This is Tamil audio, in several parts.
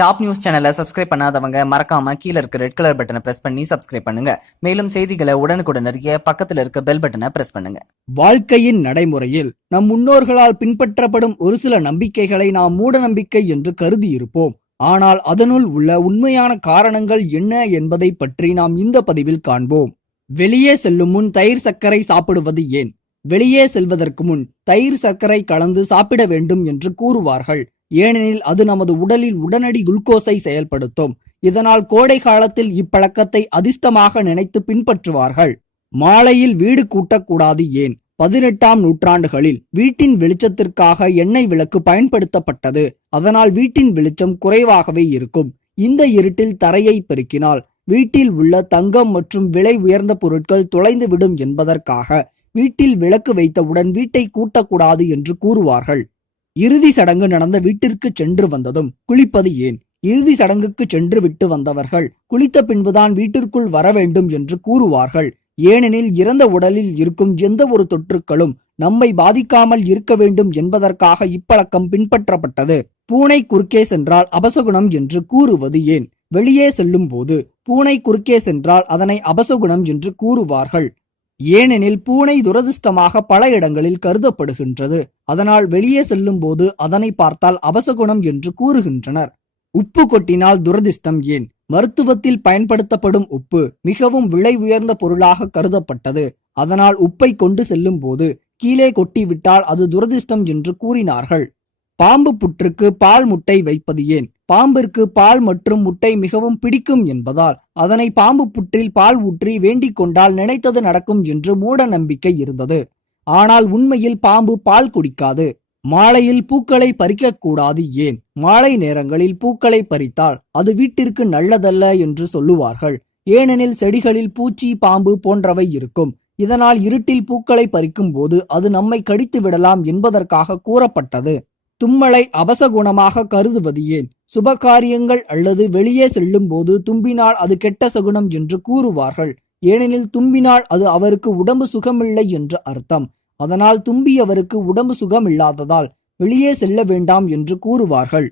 டாப் நியூஸ் சேனலை சப்ஸ்கிரைப் பண்ணாதவங்க மறக்காம கீழ இருக்க ரெட் கலர் பட்டனை பிரஸ் பண்ணி சப்ஸ்கிரைப் பண்ணுங்க. மேலும் செய்திகளை உடனுக்குடன் அறிய பக்கத்துல இருக்க பெல் பட்டனை பிரஸ் பண்ணுங்க. வாழ்க்கையின் நடைமுறையில் நம் முன்னோர்களால் பின்பற்றப்படும் ஒரு சில நம்பிக்கைகளை நாம் மூட நம்பிக்கை என்று கருதி இருப்போம் ஆனால் அதனுள் உள்ள உண்மையான காரணங்கள் என்ன என்பதை பற்றி நாம் இந்த பதிவில் காண்போம். வெளியே செல்லும் முன் தயிர் சர்க்கரை சாப்பிடுவது ஏன்? வெளியே செல்வதற்கு முன் தயிர் சர்க்கரை கலந்து சாப்பிட வேண்டும் என்று கூறுவார்கள். ஏனெனில் அது நமது உடலில் உடனடி குளுக்கோஸை செயல்படுத்தும். இதனால் கோடை காலத்தில் இப்பழக்கத்தை அதிர்ஷ்டமாக நினைத்து பின்பற்றுவார்கள். மாலையில் வீடு கூட்டக்கூடாது ஏன்? பதினெட்டாம் நூற்றாண்டுகளில் வீட்டின் வெளிச்சத்திற்காக எண்ணெய் விளக்கு பயன்படுத்தப்பட்டது. அதனால் வீட்டின் வெளிச்சம் குறைவாகவே இருக்கும். இந்த இருட்டில் தரையை பெருக்கினால் வீட்டில் உள்ள தங்கம் மற்றும் விலை உயர்ந்த பொருட்கள் தொலைந்து விடும் என்பதற்காக வீட்டில் விளக்கு வைத்தவுடன் வீட்டை கூட்டக்கூடாது என்று கூறுவார்கள். இறுதி சடங்கு நடந்த வீட்டிற்கு சென்று வந்ததும் குளிப்பது ஏன்? இறுதி சடங்குக்கு சென்று விட்டு வந்தவர்கள் குளித்த பின்புதான் வீட்டிற்குள் வர வேண்டும் என்று கூறுவார்கள். ஏனெனில் இறந்த உடலில் இருக்கும் எந்த ஒரு தொற்றுக்களும் நம்மை பாதிக்காமல் இருக்க வேண்டும் என்பதற்காக இப்பழக்கம் பின்பற்றப்பட்டது. பூனை குறுக்கே சென்றால் அபசகுணம் என்று கூறுவது ஏன்? வெளியே செல்லும் போது பூனை குறுக்கே சென்றால் அதனை அபசகுணம் என்று கூறுவார்கள். ஏனெனில் பூனை துரதிர்ஷ்டமாக பல இடங்களில் கருதப்படுகின்றது. அதனால் வெளியே செல்லும் போது அதனை பார்த்தால் அபசகுணம் என்று கூறுகின்றனர். உப்பு கொட்டினால் துரதிர்ஷ்டம் ஏன்? மருத்துவத்தில் பயன்படுத்தப்படும் உப்பு மிகவும் விலை உயர்ந்த பொருளாக கருதப்பட்டது. அதனால் உப்பை கொண்டு செல்லும் போது கீழே கொட்டிவிட்டால் அது துரதிர்ஷ்டம் என்று கூறினார்கள். பாம்பு புற்றுக்கு பால் முட்டை வைப்பது ஏன்? பாம்பிற்கு பால் மற்றும் முட்டை மிகவும் பிடிக்கும் என்பதால் அதனை பாம்பு புற்றில் பால் ஊற்றி வேண்டிக் கொண்டால் நினைத்தது நடக்கும் என்று மூட நம்பிக்கை இருந்தது. ஆனால் உண்மையில் பாம்பு பால் குடிக்காது. மாலையில் பூக்களை பறிக்கக்கூடாது ஏன்? மாலை நேரங்களில் பூக்களை பறித்தால் அது வீட்டிற்கு நல்லதல்ல என்று சொல்லுவார்கள். ஏனெனில் செடிகளில் பூச்சி பாம்பு போன்றவை இருக்கும். இதனால் இருட்டில் பூக்களை பறிக்கும் போது அது நம்மை கடித்து விடலாம் என்பதற்காக கூறப்பட்டது. தும்மலை அபசகுணமாக கருதுவது ஏன் சுபகாரியங்கள் அல்லது வெளியே செல்லும் போது தும்பினால் அது கெட்ட சகுனம் என்று கூறுவார்கள். ஏனெனில் தும்பினால் அது அவருக்கு உடம்பு சுகமில்லை என்று அர்த்தம். அதனால் தும்பியவருக்கு உடம்பு சுகமில்லாததால் வெளியே செல்ல வேண்டாம் என்று கூறுவார்கள்.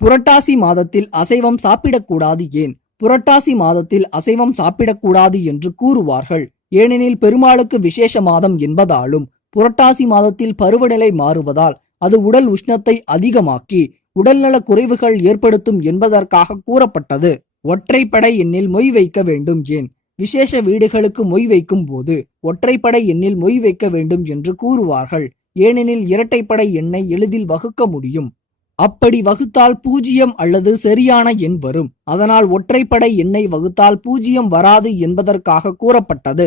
புரட்டாசி மாதத்தில் அசைவம் சாப்பிடக்கூடாது ஏன்? புரட்டாசி மாதத்தில் அசைவம் சாப்பிடக்கூடாது என்று கூறுவார்கள். ஏனெனில் பெருமாளுக்கு விசேஷ மாதம் என்பதாலும் புரட்டாசி மாதத்தில் பருவநிலை மாறுவதால் அது உடல் உஷ்ணத்தை அதிகமாக்கி உடல்நல குறைவுகள் ஏற்படுத்தும் என்பதற்காக கூறப்பட்டது. ஒற்றைப்படை எண்ணில் மொய் வைக்க வேண்டும் ஏன்? விசேஷ வீடுகளுக்கு மொய் வைக்கும் போது ஒற்றைப்படை எண்ணில் மொய் வைக்க வேண்டும் என்று கூறுவார்கள். ஏனெனில் இரட்டைப்படை எண்ணை எளிதில் வகுக்க முடியும். அப்படி வகுத்தால் பூஜ்ஜியம் அல்லது சரியான எண் வரும். அதனால் ஒற்றைப்படை எண்ணை வகுத்தால் பூஜ்ஜியம் வராது என்பதற்காக கூறப்பட்டது.